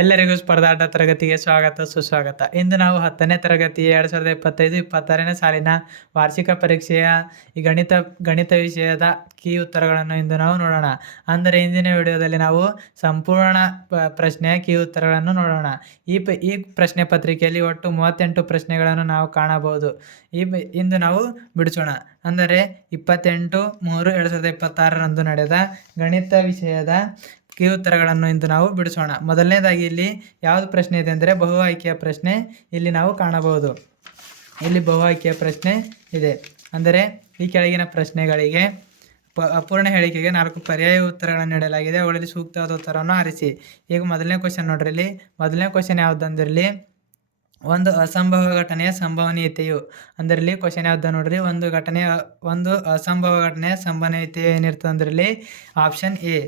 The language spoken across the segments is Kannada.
ಎಲ್ಲರಿಗೂ ಸ್ಪರ್ಧಾಟ ತರಗತಿಗೆ ಸ್ವಾಗತ ಸುಸ್ವಾಗತ. ಇಂದು ನಾವು 10ನೇ ತರಗತಿ 2025-26ನೇ ಸಾಲಿನ ವಾರ್ಷಿಕ ಪರೀಕ್ಷೆಯ ಈ ಗಣಿತ ವಿಷಯದ ಕೀ ಉತ್ತರಗಳನ್ನು ಇಂದು ನಾವು ನೋಡೋಣ. ಅಂದರೆ ಇಂದಿನ ವಿಡಿಯೋದಲ್ಲಿ ನಾವು ಸಂಪೂರ್ಣ ಪ್ರಶ್ನೆಯ ಕೀ ಉತ್ತರಗಳನ್ನು ನೋಡೋಣ. ಈ ಪ್ರಶ್ನೆ ಪತ್ರಿಕೆಯಲ್ಲಿ ಒಟ್ಟು 38 ಪ್ರಶ್ನೆಗಳನ್ನು ನಾವು ಕಾಣಬಹುದು. ಇಂದು ನಾವು ಬಿಡಿಸೋಣ. ಅಂದರೆ 28/3/2026ರಂದು ನಡೆದ ಗಣಿತ ವಿಷಯದ ಕೀ ಉತ್ತರಗಳನ್ನು ಇಂದು ನಾವು ಬಿಡಿಸೋಣ. ಮೊದಲನೇದಾಗಿ ಇಲ್ಲಿ ಯಾವುದು ಪ್ರಶ್ನೆ ಇದೆ ಅಂದರೆ ಬಹು ಆಯ್ಕೆಯ ಪ್ರಶ್ನೆ ಇಲ್ಲಿ ನಾವು ಕಾಣಬಹುದು. ಇಲ್ಲಿ ಬಹು ಆಯ್ಕೆಯ ಪ್ರಶ್ನೆ ಇದೆ. ಅಂದರೆ ಈ ಕೆಳಗಿನ ಪ್ರಶ್ನೆಗಳಿಗೆ ಅಪೂರ್ಣ ಹೇಳಿಕೆಗೆ 4 ಪರ್ಯಾಯ ಉತ್ತರಗಳನ್ನು ನೀಡಲಾಗಿದೆ. ಅವುಗಳಲ್ಲಿ ಸೂಕ್ತವಾದ ಉತ್ತರವನ್ನು ಆರಿಸಿ. ಈಗ ಮೊದಲನೇ ಕ್ವಶನ್ ನೋಡ್ರಿ. ಇಲ್ಲಿ ಮೊದಲನೇ ಕ್ವಶನ್ ಯಾವುದಂದ್ರಲ್ಲಿ ಒಂದು ಅಸಂಭವ ಘಟನೆಯ ಸಂಭವನೀಯತೆಯು. ಅಂದ್ರೆ ಇಲ್ಲಿ ಕ್ವಶನ್ ಯಾವ್ದು ನೋಡ್ರಿ. ಒಂದು ಅಸಂಭವ ಘಟನೆಯ ಸಂಭವನೀಯತೆಯು ಏನಿರ್ತದೆ ಅಂದ್ರಲ್ಲಿ ಆಪ್ಷನ್ ಎ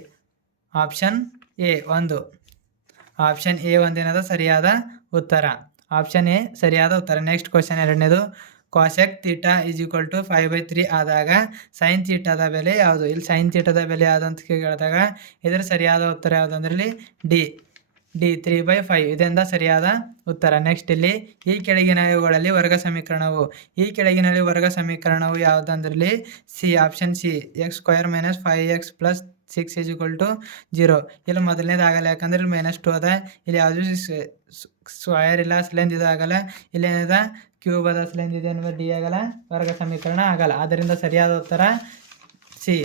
1 ಏನದ ಸರಿಯಾದ ಉತ್ತರ. ಆಪ್ಷನ್ ಎ ಸರಿಯಾದ ಉತ್ತರ. ನೆಕ್ಸ್ಟ್ ಕ್ವಶನ್ ಎರಡನೇದು ಕಾಸೆಕ್ ಥೀಟಾ = 5/3 ಆದಾಗ ಸೈನ್ ಥೀಟಾದ ಬೆಲೆ ಯಾವುದು. ಇಲ್ಲಿ ಸೈನ್ ಥೀಟಾದ ಬೆಲೆ ಯಾವುದು ಅಂತ ಕೇಳಿದಾಗ ಇದರ ಸರಿಯಾದ ಉತ್ತರ ಯಾವುದು ಅಂದ್ರೆ ಡಿ 3/5 ಇದರಿಂದ ಸರಿಯಾದ ಉತ್ತರ. ನೆಕ್ಸ್ಟ್ ಇಲ್ಲಿ ಈ ಕೆಳಗಿನವುಗಳಲ್ಲಿ ವರ್ಗ ಸಮೀಕರಣವು ಯಾವುದಂದ್ರಲ್ಲಿ C option C x² - 5x + 6 = 0. ಇಲ್ಲಿ ಮೊದಲನೇದು ಆಗಲ್ಲ, ಯಾಕಂದ್ರೆ ಇಲ್ಲಿ -2 ಅದ. ಇಲ್ಲಿ ಯಾವುದು ಸ್ಕ್ವಯರ್ ಇಲ್ಲ, ಅಸಲೇಂದು ಇದು ಆಗಲ್ಲ. ಇಲ್ಲಿ ಏನದ ಕ್ಯೂಬ್ ಅದ, ಅಸಲೇಂದು ಇದೆ ಅನ್ನೋದು ಡಿ ಆಗಲ್ಲ, ವರ್ಗ ಸಮೀಕರಣ ಆಗಲ್ಲ. ಆದ್ದರಿಂದ ಸರಿಯಾದ ಉತ್ತರ ಸಿ.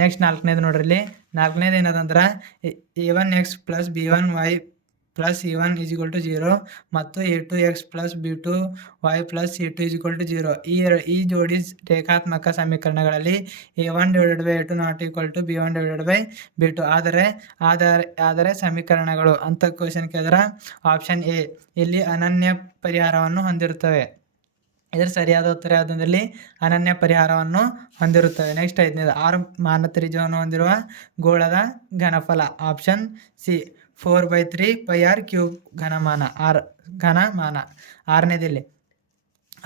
ನೆಕ್ಸ್ಟ್ ನಾಲ್ಕನೇದು ನೋಡ್ರಿ. ಇಲ್ಲಿ ನಾಲ್ಕನೇದು ಏನದಂದ್ರೆ a1x + b1y + c1 = 0 ಮತ್ತು a2x + b2y + c2 = 0. ಈ ಜೋಡಿ ರೇಖಾತ್ಮಕ ಸಮೀಕರಣಗಳಲ್ಲಿ a1 / a2 ≠ b1 / b2 ಆದರೆ ಸಮೀಕರಣಗಳು ಅಂತ ಕ್ವಶನ್ ಕೇಳಿದ್ರೆ ಆಪ್ಷನ್ ಎ ಇಲ್ಲಿ ಅನನ್ಯ ಪರಿಹಾರವನ್ನು ಹೊಂದಿರುತ್ತವೆ. ಇದರ ಸರಿಯಾದ ಉತ್ತರ ಯಾವುದಂದ್ರಲ್ಲಿ ಅನನ್ಯ ಪರಿಹಾರವನ್ನು ಹೊಂದಿರುತ್ತವೆ. ನೆಕ್ಸ್ಟ್ 5ನೇದು 6 ಮಾನ ತ್ರಿಜ್ಯವನ್ನು ಹೊಂದಿರುವ ಗೋಳದ ಘನಫಲ. Option C 4/3πr³ ಘನಮಾನ.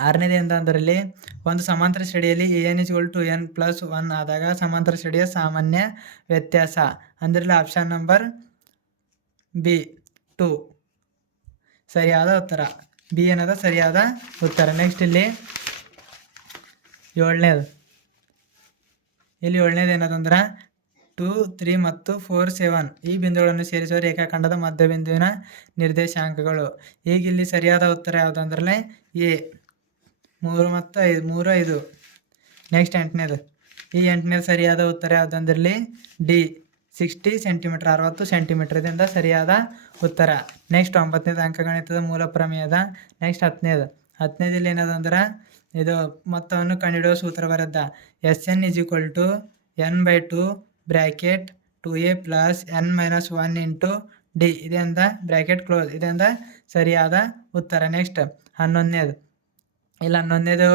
ಆರನೇದು ಎಂದರಲ್ಲಿ ಒಂದು ಸಮಾಂತರ ಶ್ರೇಣಿಯಲ್ಲಿ an = n+1 ಆದಾಗ ಸಮಾಂತರ ಶ್ರೇಣಿಯ ಸಾಮಾನ್ಯ ವ್ಯತ್ಯಾಸ. ಅಂದ್ರಲ್ಲಿ ಆಪ್ಷನ್ ನಂಬರ್ ಬಿ 2 ಸರಿಯಾದ ಉತ್ತರ. ಬಿ ಏನದ ಸರಿಯಾದ ಉತ್ತರ. ನೆಕ್ಸ್ಟ್ ಇಲ್ಲಿ ಏಳನೇದು ಏನದಂದ್ರೆ 2, 3 ಮತ್ತು 4, 7 ಈ ಬಿಂದುಗಳನ್ನು ಸೇರಿಸುವ ರೇಖಾಖಂಡದ ಮಧ್ಯಬಿಂದುವಿನ ನಿರ್ದೇಶಾಂಕಗಳು. ಈಗ ಇಲ್ಲಿ ಸರಿಯಾದ ಉತ್ತರ ಯಾವುದಂದ್ರೆ ಎ 3 ಮತ್ತು 5. ನೆಕ್ಸ್ಟ್ 8ನೇದು ಸರಿಯಾದ ಉತ್ತರ ಯಾವುದಂದ್ರಲ್ಲಿ ಡಿ 60 ಸೆಂಟಿಮೀಟರ್ 60 ಸೆಂಟಿಮೀಟರ್ ಇದರಿಂದ ಸರಿಯಾದ ಉತ್ತರ. ನೆಕ್ಸ್ಟ್ 9ನೇದು ಅಂಕಗಣಿತದ ಮೂಲ ಪ್ರಮೇಯದ. ನೆಕ್ಸ್ಟ್ 10ನೇದು ಇಲ್ಲಿ ಏನದಂದ್ರೆ ಇದು ಮೊತ್ತವನ್ನು ಕಂಡುಹಿಡಿಯುವ ಸೂತ್ರ ಬರೆದ SN = n/2 bracket 2a + n - 1 × d ಇದರಿಂದ ಬ್ರ್ಯಾಕೆಟ್ ಕ್ಲೋಸ್ ಇದರಿಂದ ಸರಿಯಾದ ಉತ್ತರ. ನೆಕ್ಸ್ಟ್ 11ನೇದು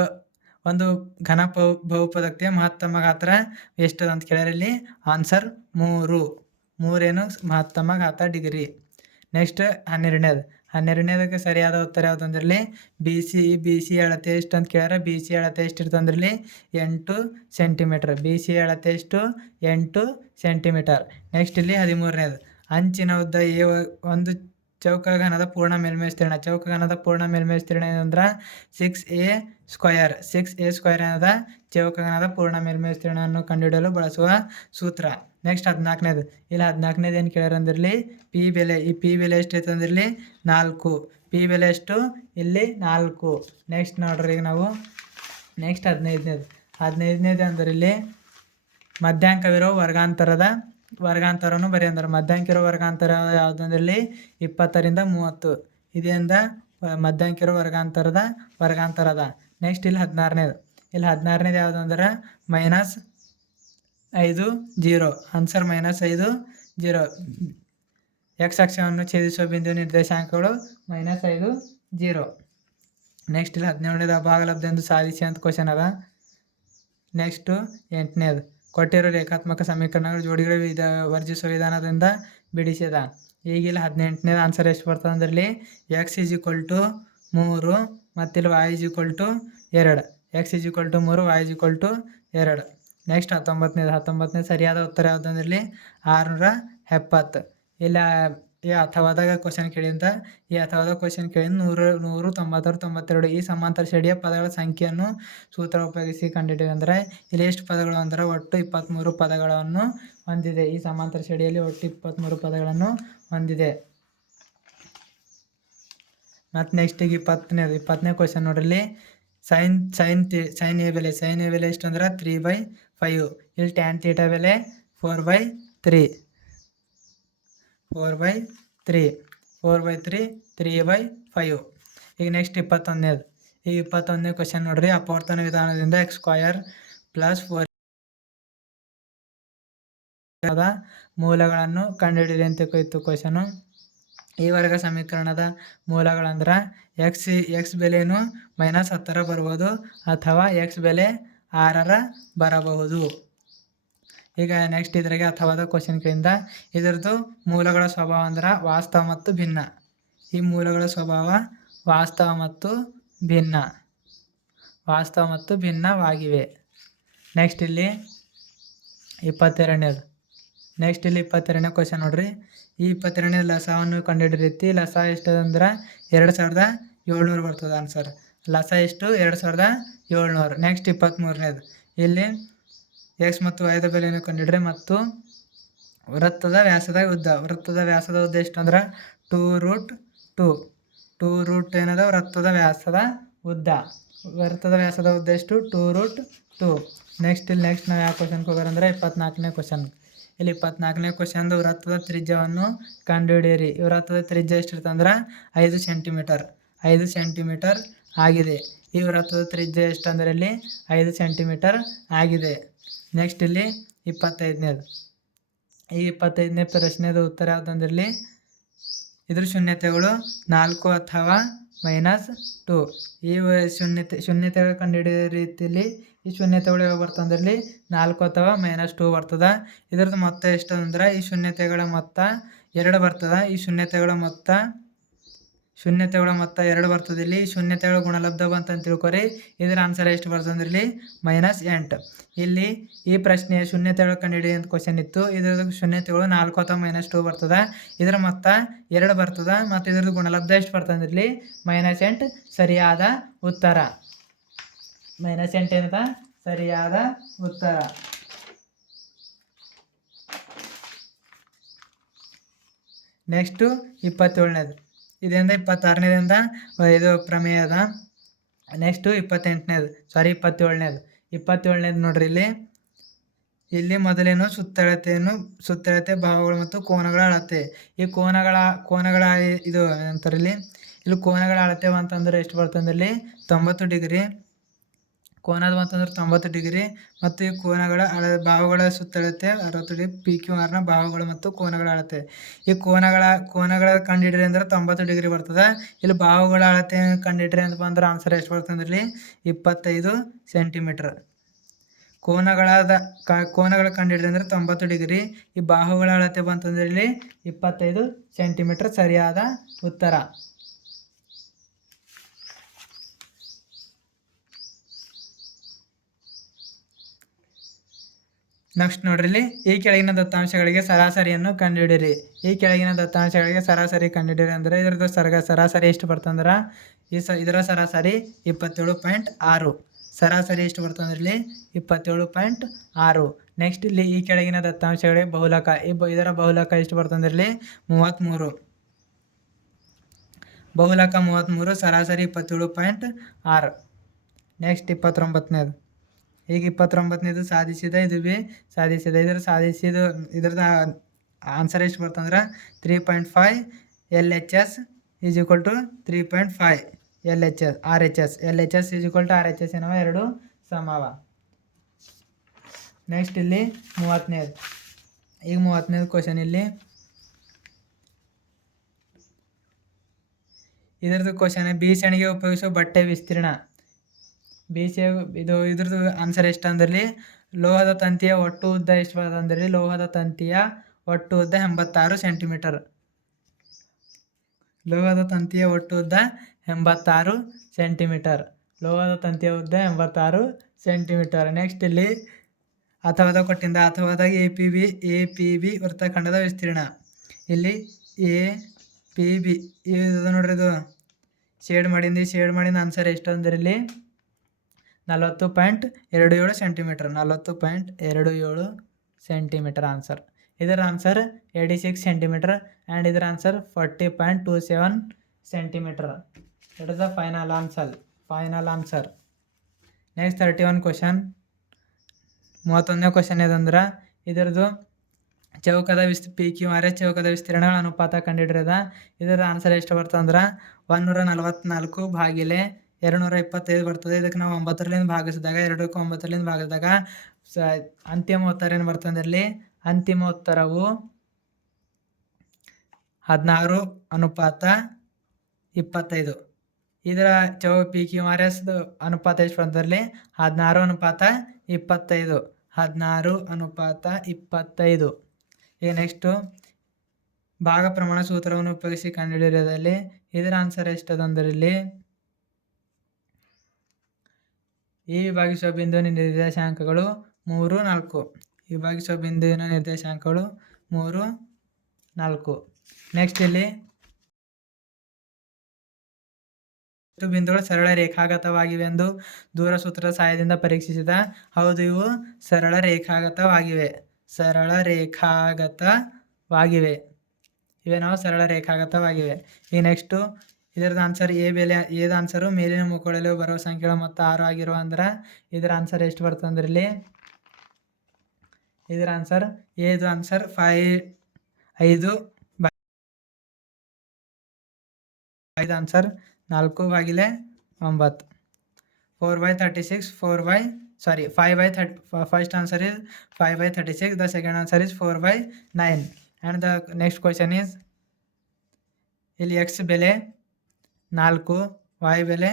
ಒಂದು ಘನ ಬಹುಪದಕ್ಕೆ ಮಹತ್ತಮ ಗಾತ್ರ ಎಷ್ಟದ ಅಂತ ಕೇಳಿದ್ರೆ ಆನ್ಸರ್ 3 ಏನು ಮಹತ್ತಮ ಗಾತ್ರ ಡಿಗ್ರಿ. ನೆಕ್ಸ್ಟ್ 12ನೇದಕ್ಕೆ ಸರಿಯಾದ ಉತ್ತರ ಯಾವುದಂದ್ರಲ್ಲಿ ಬಿ ಸಿ ಅಳತೆ ಎಷ್ಟು ಅಂತ ಕೇಳಿದ್ರೆ ಬಿ ಸಿ ಅಳತೆ ಎಷ್ಟು ಇರ್ತಂದ್ರಲ್ಲಿ 8 ಸೆಂಟಿಮೀಟರ್. ಬಿ ಸಿ ಅಳತೆ ಎಷ್ಟು 8 ಸೆಂಟಿಮೀಟರ್. ನೆಕ್ಸ್ಟ್ ಇಲ್ಲಿ 13ನೇದು ಅಂಚಿನ ಉದ್ದ ಒಂದು ಚೌಕಘನದ ಪೂರ್ಣ ಮೇಲ್ಮೈ ವಿಸ್ತೀರ್ಣ. ಚೌಕಘನದ ಪೂರ್ಣ ಮೇಲ್ಮೈ ವಿಸ್ತೀರ್ಣ ಏನಂದ್ರೆ 6a² ಏನದ ಚೌಕಘನದ ಪೂರ್ಣ ಮೇಲ್ಮೈ ವಿಸ್ತೀರ್ಣವನ್ನು ಕಂಡುಹಿಡಿಯಲು ಬಳಸುವ ಸೂತ್ರ. ನೆಕ್ಸ್ಟ್ 14ನೇದು ಏನು ಕೇಳ್ಯಾರ ಅಂದ್ರಲ್ಲಿ ಪಿ ಬೆಲೆ. ಈ ಪಿ ಬೆಲೆ ಎಷ್ಟು ಐತೆ ಅಂದ್ರಲ್ಲಿ 4. ಪಿ ಬೆಲೆ ಎಷ್ಟು ಇಲ್ಲಿ 4. ನೆಕ್ಸ್ಟ್ ನೋಡ್ರಿ ಈಗ ನಾವು ನೆಕ್ಸ್ಟ್ 15ನೇದು ಅಂದ್ರೆ ಇಲ್ಲಿ ಮಧ್ಯಾಂಕವಿರೋ ವರ್ಗಾಂತರವನ್ನು ಬರೀ ಅಂದ್ರೆ ಮಧ್ಯಾಂಕ ಇರೋ ವರ್ಗಾಂತರ ಯಾವುದಂದ್ರಲ್ಲಿ 20ರಿಂದ 30 ಇದರಿಂದ ಮಧ್ಯಾಂಕ ಇರೋ ವರ್ಗಾಂತರ ಅದ. ನೆಕ್ಸ್ಟ್ ಇಲ್ಲಿ 16ನೇದು ಯಾವುದಂದ್ರೆ -5 0 ಆನ್ಸರ್ -5 0. x ಅಕ್ಷವನ್ನು ಛೇದಿಸುವ ಬಿಂದು ನಿರ್ದೇಶಾಂಕಗಳು -5 0. ನೆಕ್ಸ್ಟ್ ಇಲ್ಲಿ 17ನೇದು ಅಭಾಗಲಬ್ಧ ಎಂದು ಸಾಧಿಸಿ ಅಂತ ಕ್ವಶನ್ ಅದ. ನೆಕ್ಸ್ಟ್ 8ನೇದು ಕೊಟ್ಟಿರೋ ರೇಖಾತ್ಮಕ ಸಮೀಕರಣಗಳು ಜೋಡಿಗಳು ವರ್ಜಿಸುವ ವಿಧಾನದಿಂದ ಬಿಡಿಸಿದ. ಈಗಿಲ್ಲ 18ನೇದು ಆನ್ಸರ್ ಎಷ್ಟು ಬರ್ತದೆ ಅಂದ್ರಲ್ಲಿ x = 3 ಮತ್ತು ಇಲ್ಲಿ y = 2. x = 3 y = 2. ನೆಕ್ಸ್ಟ್ 19ನೇದು ಸರಿಯಾದ ಉತ್ತರ ಯಾವುದಂದ್ರಲ್ಲಿ 670. ಇಲ್ಲ ಈ ಅಥವಾದಾಗ ಕ್ವಶನ್ ಕೇಳಿದಂತ ಈ ಅಥವಾದ ಕ್ವಶನ್ ಕೇಳಿದ 196 ಈ ಸಮಾಂತರ ಶ್ರೇಣಿಯ ಪದಗಳ ಸಂಖ್ಯೆಯನ್ನು ಸೂತ್ರ ಉಪಯೋಗಿಸಿ ಕಂಡುಹಿಡಿಯಿರಿ. ಅಂದರೆ ಇಲ್ಲಿ ಎಷ್ಟು ಪದಗಳು ಅಂದರೆ ಒಟ್ಟು 23 ಪದಗಳನ್ನು ಹೊಂದಿದೆ. ಈ ಸಮಾಂತರ ಶ್ರೇಣಿಯಲ್ಲಿ ಒಟ್ಟು 23 ಪದಗಳನ್ನು ಹೊಂದಿದೆ. ಮತ್ತು ನೆಕ್ಸ್ಟ್ ಈಗ 20ನೇ ಕ್ವಶನ್ ನೋಡ್ರಿ. ಸೈನ್ ಎ ಬೆಲೆ ಎಷ್ಟು ಅಂದ್ರೆ 3/5. ಇಲ್ಲಿ ಟ್ಯಾನ್ ಥೀಟಾ ಬೆಲೆ 4/3 3/5. ಈಗ ನೆಕ್ಸ್ಟ್ 21ನೇ ಕ್ವಶನ್ ನೋಡ್ರಿ. ಅಪವರ್ತನ ವಿಧಾನದಿಂದ x² + 4 ಮೂಲಗಳನ್ನು ಕಂಡುಹಿಡಿಯಿರಿ ಅಂತ ಇತ್ತು ಕ್ವಶನು. ಈ ವರ್ಗ ಸಮೀಕರಣದ ಮೂಲಗಳಂದ್ರೆ ಎಕ್ಸ್ ಬೆಲೆಯನ್ನು -10 ಬರ್ಬೋದು ಅಥವಾ ಎಕ್ಸ್ ಬೆಲೆ 6 ಬರಬಹುದು. ಈಗ ನೆಕ್ಸ್ಟ್ ಇದ್ರಾಗೆ ಅಥವಾದ ಕ್ವಶನ್ಗಳಿಂದ ಇದರದ್ದು ಮೂಲಗಳ ಸ್ವಭಾವ ಅಂದ್ರೆ ವಾಸ್ತವ ಮತ್ತು ಭಿನ್ನ. ಈ ಮೂಲಗಳ ಸ್ವಭಾವ ವಾಸ್ತವ ಮತ್ತು ಭಿನ್ನವಾಗಿವೆ. ನೆಕ್ಸ್ಟ್ ಇಲ್ಲಿ 22ನೇ ಕ್ವಶನ್ ನೋಡ್ರಿ. ಈ 22ನೇ ಲಸವನ್ನು ಕಂಡುಹಿಡಿದ ರೀತಿ. ಲಸ ಎಷ್ಟು ಅಂದ್ರೆ 2700 ಬರ್ತದೆ ಆನ್ಸರ್. ಲಸ ಎಷ್ಟು 2700. ನೆಕ್ಸ್ಟ್ 23ನೇದು. ಇಲ್ಲಿ ಎಕ್ಸ್ ಮತ್ತು ವೈದ ಬೆಲೆಯನ್ನು ಕಂಡುಹಿಡ್ರಿ ಮತ್ತು ವೃತ್ತದ ವ್ಯಾಸದ ಉದ್ದ ಎಷ್ಟು ಅಂದ್ರೆ 2√2 ಏನದ ವೃತ್ತದ ವ್ಯಾಸದ ಉದ್ದ ಎಷ್ಟು 2√2. ನೆಕ್ಸ್ಟ್ ನಾವು ಯಾವ ಕ್ವಶನ್ಗೆ ಹೋಗೋರಂದ್ರೆ 24ನೇ ಕ್ವಶನ್. ಇಲ್ಲಿ 24ನೇ ಕ್ವಶನ್ದು ವೃತ್ತದ ತ್ರಿಜ್ಯವನ್ನು ಕಂಡುಹಿಡಿಯಿರಿ. ಈ ವೃತ್ತದ ತ್ರಿಜ್ಯ ಎಷ್ಟಿರುತ್ತೆ ಅಂದ್ರೆ 5 ಸೆಂಟಿಮೀಟರ್ ಆಗಿದೆ. ಈ ವೃತ್ತದ ತ್ರಿಜ್ಯ ಎಷ್ಟು ಅಂದರೆ ಇಲ್ಲಿ 5 ಸೆಂಟಿಮೀಟರ್ ಆಗಿದೆ. ನೆಕ್ಸ್ಟ್ ಇಲ್ಲಿ 25ನೇದು. ಈ 25ನೇ ಪ್ರಶ್ನೆದು ಉತ್ತರ ಯಾವುದಂದ್ರಲ್ಲಿ ಇದ್ರ ಶೂನ್ಯತೆಗಳು 4 ಅಥವಾ -2. ಈ ಶೂನ್ಯತೆಗಳು ಕಂಡುಹಿಡಿಯೋ ರೀತಿಯಲ್ಲಿ ಈ ಶೂನ್ಯತೆಗಳು ಯಾವ ಬರ್ತಂದ್ರಲ್ಲಿ 4 ಅಥವಾ -2 ಬರ್ತದ. ಇದ್ರದ್ದು ಮೊತ್ತ ಎಷ್ಟು ಅಂದ್ರೆ ಈ ಶೂನ್ಯತೆಗಳ ಮೊತ್ತ 2 ಬರ್ತದ. ಈ ಶೂನ್ಯತೆಗಳ ಮೊತ್ತ 2 ಬರ್ತದೆ. ಇಲ್ಲಿ ಶೂನ್ಯತೆಗಳ ಗುಣಲಬ್ಧ ಅಂತ ತಿಳ್ಕೊರಿ. ಇದರ ಆನ್ಸರ್ ಎಷ್ಟು ಬರ್ತದೆ ಇಲ್ಲಿ -8. ಇಲ್ಲಿ ಈ ಪ್ರಶ್ನೆಯ ಶೂನ್ಯತೆಗಳು ಕಂಡುಹಿಡಿಯ ಅಂತ ಕ್ವಶನ್ ಇತ್ತು. ಇದರ ಶೂನ್ಯತೆಗಳು 4 ಅಥವಾ -2 ಬರ್ತದ. ಇದರ ಮೊತ್ತ 2 ಬರ್ತದ ಮತ್ತು ಇದರದ್ದು ಗುಣಲಬ್ಧ ಎಷ್ಟು ಬರ್ತದೆ ಇಲ್ಲಿ -8. ಸರಿಯಾದ ಉತ್ತರ -8 ಏನದ ಸರಿಯಾದ ಉತ್ತರ. ನೆಕ್ಸ್ಟು 27ನೇದು. ಇದರಿಂದ 26ನೇದಿಂದ ಇದು ಪ್ರಮೇಯ ಅದ. ನೆಕ್ಸ್ಟು 27ನೇದು ನೋಡ್ರಿ. ಇಲ್ಲಿ ಮೊದಲೇನು ಸುತ್ತಳತೆ ಭಾವಗಳು ಮತ್ತು ಕೋನಗಳ ಅಳತೆ. ಈ ಕೋನಗಳ ಇದು ಅಂತಾರೆ ಇಲ್ಲಿ ಕೋನಗಳ ಅಳತೆ ಅಂತಂದ್ರೆ ಎಷ್ಟು ಬರ್ತಂದ್ರೆ ಇಲ್ಲಿ 90 ಡಿಗ್ರಿ. ಕೋನದ ಅಂತಂದ್ರೆ 90 ಡಿಗ್ರಿ ಮತ್ತು ಈ ಕೋನಗಳ ಭಾವಗಳ ಸುತ್ತಳತೆ 60 ಡಿಗ್ರಿ. PQRನ ಭಾವಗಳು ಮತ್ತು ಕೋನಗಳ ಅಳತೆ. ಈ ಕೋನಗಳ ಕಂಡುಹಿಡ್ರಿ ಅಂದ್ರೆ 90 ಡಿಗ್ರಿ ಬರ್ತದೆ. ಇಲ್ಲಿ ಭಾವಗಳ ಅಳತೆ ಕಂಡುಹಿಡ್ರಿ ಅಂತ ಅಂದ್ರೆ ಆನ್ಸರ್ ಎಷ್ಟು ಬರ್ತಂದ್ರೆ ಇಲ್ಲಿ 25 ಸೆಂಟಿಮೀಟರ್. ಕೋನಗಳ ಕಂಡುಹಿಡ್ರಿ ಅಂದ್ರೆ 90 ಡಿಗ್ರಿ. ಈ ಬಾಹುಗಳ ಅಳತೆ ಬಂತಂದ್ರೆ ಇಲ್ಲಿ 25 ಸೆಂಟಿಮೀಟರ್. ಸರಿಯಾದ ಉತ್ತರ. ನೆಕ್ಸ್ಟ್ ನೋಡ್ರಿ. ಈ ಕೆಳಗಿನ ದತ್ತಾಂಶಗಳಿಗೆ ಸರಾಸರಿಯನ್ನು ಕಂಡುಹಿಡಿಯಿರಿ. ಈ ಕೆಳಗಿನ ದತ್ತಾಂಶಗಳಿಗೆ ಸರಾಸರಿ ಕಂಡುಹಿಡಿಯಿರಿ ಅಂದ್ರೆ ಇದರದ್ದು ಸರಾಸರಿ ಎಷ್ಟು ಬರ್ತಂದ್ರೆ ಇದರ ಸರಾಸರಿ 27.6. ಸರಾಸರಿ ಎಷ್ಟು ಬರ್ತಂದ್ರೆ ಇಲ್ಲಿ 27.6. ನೆಕ್ಸ್ಟ್ ಇಲ್ಲಿ ಈ ಕೆಳಗಿನ ದತ್ತಾಂಶಗಳಿಗೆ ಬಹುಲಕ. ಇದರ ಬಹುಲಕ ಎಷ್ಟು ಬರ್ತಂದ್ರೆ ಇಲ್ಲಿ 33. ಬಹುಲಕ 33. ಸರಾಸರಿ 27.6. ನೆಕ್ಸ್ಟ್ 29ನೇದು. ಈಗ 29ನೇದು ಸಾಧಿಸಿದ ಇದ್ರದ್ದು ಆನ್ಸರ್ ಎಷ್ಟು ಬರ್ತಂದ್ರೆ 3.5 LHS = 3.5 RHS = RHS ಏನವ ಎರಡು ಸಮವ. ನೆಕ್ಸ್ಟ್ ಇಲ್ಲಿ 30ನೇದು. ಈಗ 30ನೇದು ಕ್ವಶನ್. ಇಲ್ಲಿ ಇದರದ್ದು ಕ್ವಶನ್ ಬೀಸಣಿಗೆ ಉಪಯೋಗಿಸುವ ಬಟ್ಟೆ ವಿಸ್ತೀರ್ಣ. ಇದ್ರದ್ದು ಆನ್ಸರ್ ಎಷ್ಟು ಅಂದ್ರೆ ಲೋಹದ ತಂತಿಯ ಒಟ್ಟು ಉದ್ದ ಎಷ್ಟು ಬರ್ತದೆ ಅಂದ್ರೆ ಲೋಹದ ತಂತಿಯ ಒಟ್ಟು ಉದ್ದ 86 ಸೆಂಟಿಮೀಟರ್. ಲೋಹದ ತಂತಿಯ ಒಟ್ಟು ಉದ್ದ 86 ಸೆಂಟಿಮೀಟರ್. ಲೋಹದ ತಂತಿಯ ಉದ್ದ 86 ಸೆಂಟಿಮೀಟರ್. ನೆಕ್ಸ್ಟ್ ಇಲ್ಲಿ ಅಥವಾದ ಕೊಟ್ಟಿಂದ ಅಥವಾದಾಗ APB ವೃತ್ತಖಂಡದ ವಿಸ್ತೀರ್ಣ. ಇಲ್ಲಿ ಎ ಪಿ ಬಿ ಇದು ನೋಡ್ರಿ, ಇದು ಶೇಡ್ ಮಾಡಿಂದ ಆನ್ಸರ್ ಎಷ್ಟು ಅಂದ್ರೆ ಇಲ್ಲಿ 40.27 ಸೆಂಟಿಮೀಟರ್. 40.27 centimetre answer. ಇದರ ಆನ್ಸರ್ 86 ಸೆಂಟಿಮೀಟರ್ ಆ್ಯಂಡ್ ಇದರ answer 40.27 centimetre. That is the final answer. Next 31 question. 31ನೇ ಕ್ವಶನ್ ಇದಂದ್ರೆ ಇದರದು ಚೌಕದ PQRS ಚೌಕದ ವಿಸ್ತೀರ್ಣಗಳ ಅನುಪಾತ ಕಂಡುಹಿಡಿದ. ಇದರ ಆನ್ಸರ್ ಎಷ್ಟು ಬರ್ತಂದ್ರೆ 144/225 ಬರ್ತದೆ. ಇದಕ್ಕೆ ನಾವು 9ರಿಂದ ಭಾಗಿಸಿದಾಗ 2/9ರಿಂದ ಭಾಗಿಸಿದಾಗ ಅಂತಿಮ ಉತ್ತರ ಏನು ಬರ್ತದೆ ಇಲ್ಲಿ? ಅಂತಿಮ ಉತ್ತರವು 16/25. ಇದರ PQRS ಅನುಪಾತ ಎಷ್ಟು ಬರ್ತದಲ್ಲಿ? 16/25. 16/25. ಈಗ ನೆಕ್ಸ್ಟು ಭಾಗ ಪ್ರಮಾಣ ಸೂತ್ರವನ್ನು ಉಪಯೋಗಿಸಿ ಕಂಡುಹಿಡಿಯೋದಲ್ಲಿ ಇದರ ಆನ್ಸರ್ ಎಷ್ಟದಂದ್ರೆ ಇಲ್ಲಿ ಈ ವಿಭಾಗಿಸುವ ಬಿಂದುವಿನ ನಿರ್ದೇಶಾಂಕಗಳು 3, 4. ವಿಭಾಗಿಸುವ ಬಿಂದುವಿನ ನಿರ್ದೇಶಾಂಕಗಳು 3, 4. ನೆಕ್ಸ್ಟ್ ಇಲ್ಲಿ ಬಿಂದುಗಳು ಸರಳ ರೇಖಾಗತವಾಗಿವೆ ಎಂದು ದೂರ ಸೂತ್ರದ ಸಹಾಯದಿಂದ ಪರೀಕ್ಷಿಸಿದ. ಹೌದು, ಇವು ಸರಳ ರೇಖಾಗತವಾಗಿವೆ. ಇವೇನೋ ಸರಳ ರೇಖಾಗತವಾಗಿವೆ. ಈಗ ನೆಕ್ಸ್ಟು ಇದರದ ಆನ್ಸರ್ ಏದ ಆನ್ಸರು ಮೇಲಿನ ಮುಖಗಳಲ್ಲಿ ಬರುವ ಸಂಖ್ಯೆಗಳ ಮೊತ್ತ 6 ಆಗಿರುವ ಅಂದ್ರೆ ಇದರ ಆನ್ಸರ್ ಎಷ್ಟು ಬರ್ತದೆ ಅಂದ್ರೆ ಇಲ್ಲಿ ಇದರ answer ಏದು answer 5 answer 4/9. 4/36. 5/30. First answer is 5/36. The second answer is 4/9. And the next question is ಇಲ್ಲಿ x ಬೆಲೆ 4, y ಬೆಲೆ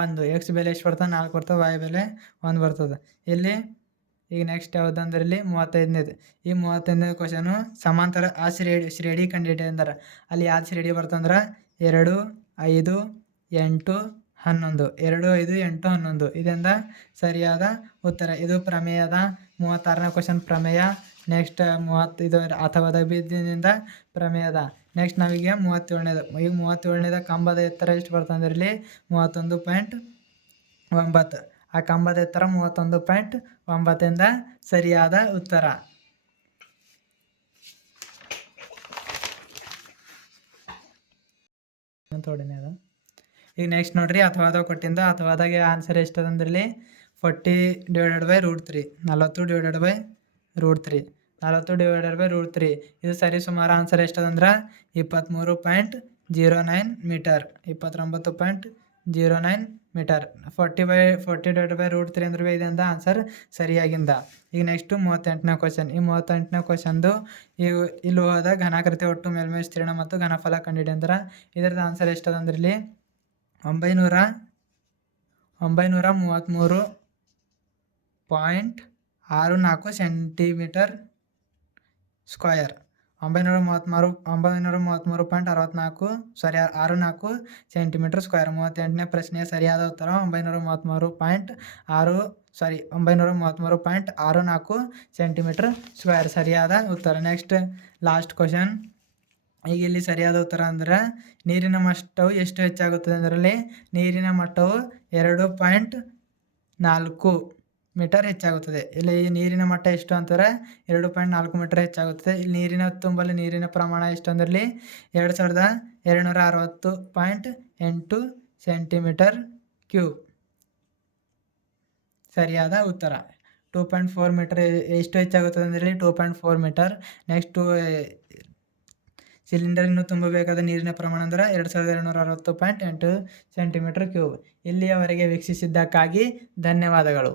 1. x ಬೆಲೆ ಎಷ್ಟು ಬರ್ತದೆ? 4 ಬರ್ತದೆ. y ಬೆಲೆ 1 ಬರ್ತದೆ. ಇಲ್ಲಿ ಈಗ ನೆಕ್ಸ್ಟ್ ಯಾವುದಂದ್ರೆ ಇಲ್ಲಿ 35ನೇದು. ಈ 35ನೇ ಕ್ವಶನು ಸಮಾಂತರ ಆ ಶ್ರೇಣಿ ಕಂಡುಹಿಡಿಯ ಅಂದ್ರೆ ಅಲ್ಲಿ ಯಾವ್ದು ಶ್ರೇಣಿ ಬರ್ತಂದ್ರೆ 2, 5, 8, 11. 2, 5, 8, 11 ಇದರಿಂದ ಸರಿಯಾದ ಉತ್ತರ. ಇದು ಪ್ರಮೇಯದ 36ನೇ ಕ್ವಶನ್ ಪ್ರಮೇಯ. ನೆಕ್ಸ್ಟ್ 30 ಇದು ಅಥವಾದ ಬಿದ್ದಿನಿಂದ ಪ್ರಮೇಯದ. ನೆಕ್ಸ್ಟ್ ನಾವೀಗ 37ನೇದು. ಈಗ 37ನೇದ ಕಂಬದ ಎತ್ತರ ಎಷ್ಟು ಬರ್ತಂದ್ರೆ ಇಲ್ಲಿ 31.9. ಆ ಕಂಬದ ಎತ್ತರ 31.9 ಸರಿಯಾದ ಉತ್ತರ. ಈಗ ನೆಕ್ಸ್ಟ್ ನೋಡ್ರಿ, ಅಥವಾದ ಕೊಟ್ಟಿಂದ ಅಥವಾದಾಗೆ ಆನ್ಸರ್ ಎಷ್ಟದಂದ್ರೆ ಇಲ್ಲಿ 40/√3. 40/√3. 40/√3 ಇದು ಸರಿ ಸುಮಾರು ಆನ್ಸರ್ ಎಷ್ಟದಂದ್ರೆ 23.09 ಮೀಟರ್. 29.09 ಮೀಟರ್. 40/√3 ಅಂದ್ರೆ ಇದರಿಂದ ಆನ್ಸರ್ ಸರಿಯಾಗಿಂದ. ಈಗ ನೆಕ್ಸ್ಟು 38ನೇ ಕ್ವಶನ್. ಈ 38ನೇ ಕ್ವಶನ್ದು ಇಲ್ಲಿ ಹೋದ ಘನಾಕೃತಿ ಒಟ್ಟು ಮೇಲ್ಮೈ ವಿಸ್ತೀರ್ಣ ಮತ್ತು ಘನಫಲ ಕಂಡುಹಿಡಿ ಅಂದ್ರೆ ಇದರದ ಆನ್ಸರ್ ಎಷ್ಟದಂದ್ರೆ ಇಲ್ಲಿ 933.64 ಸೆಂಟಿಮೀಟರ್ ಸ್ಕ್ವಯರ್. 933.64 centimetre square. 38ನೇ ಪ್ರಶ್ನೆಯ ಸರಿಯಾದ ಉತ್ತರ 933.64 ಸೆಂಟಿಮೀಟರ್ ಸ್ಕ್ವಯರ್ ಸರಿಯಾದ ಉತ್ತರ. Next last question. ಈಗ ಇಲ್ಲಿ ಸರಿಯಾದ ಉತ್ತರ ಅಂದ್ರೆ ನೀರಿನ ಮಟ್ಟವು ಎಷ್ಟು ಹೆಚ್ಚಾಗುತ್ತದೆ ಅದರಲ್ಲಿ ನೀರಿನ ಮಟ್ಟವು 2.4 ಮೀಟರ್ ಹೆಚ್ಚಾಗುತ್ತದೆ. ಇಲ್ಲಿ ಈ ನೀರಿನ ಮಟ್ಟ ಎಷ್ಟು ಅಂತಾರೆ 2.4 ಮೀಟರ್ ಹೆಚ್ಚಾಗುತ್ತದೆ. ಇಲ್ಲಿ ತುಂಬಲ್ಲಿ ನೀರಿನ ಪ್ರಮಾಣ ಎಷ್ಟು ಅಂದ್ರೆ 2260.8 ಸೆಂಟಿಮೀಟರ್ ಕ್ಯೂಬ್ ಸರಿಯಾದ ಉತ್ತರ. 2.4 ಮೀಟರ್ ಎಷ್ಟು ಹೆಚ್ಚಾಗುತ್ತದೆ ಅಂದರೆ 2.4 ಮೀಟರ್. ನೆಕ್ಸ್ಟು ಸಿಲಿಂಡರ್ನ್ನು ತುಂಬಬೇಕಾದ ನೀರಿನ ಪ್ರಮಾಣ ಅಂದ್ರೆ 2260.8 ಸೆಂಟಿಮೀಟರ್ ಕ್ಯೂಬ್. ಇಲ್ಲಿಯವರೆಗೆ ವೀಕ್ಷಿಸಿದ್ದಕ್ಕಾಗಿ ಧನ್ಯವಾದಗಳು.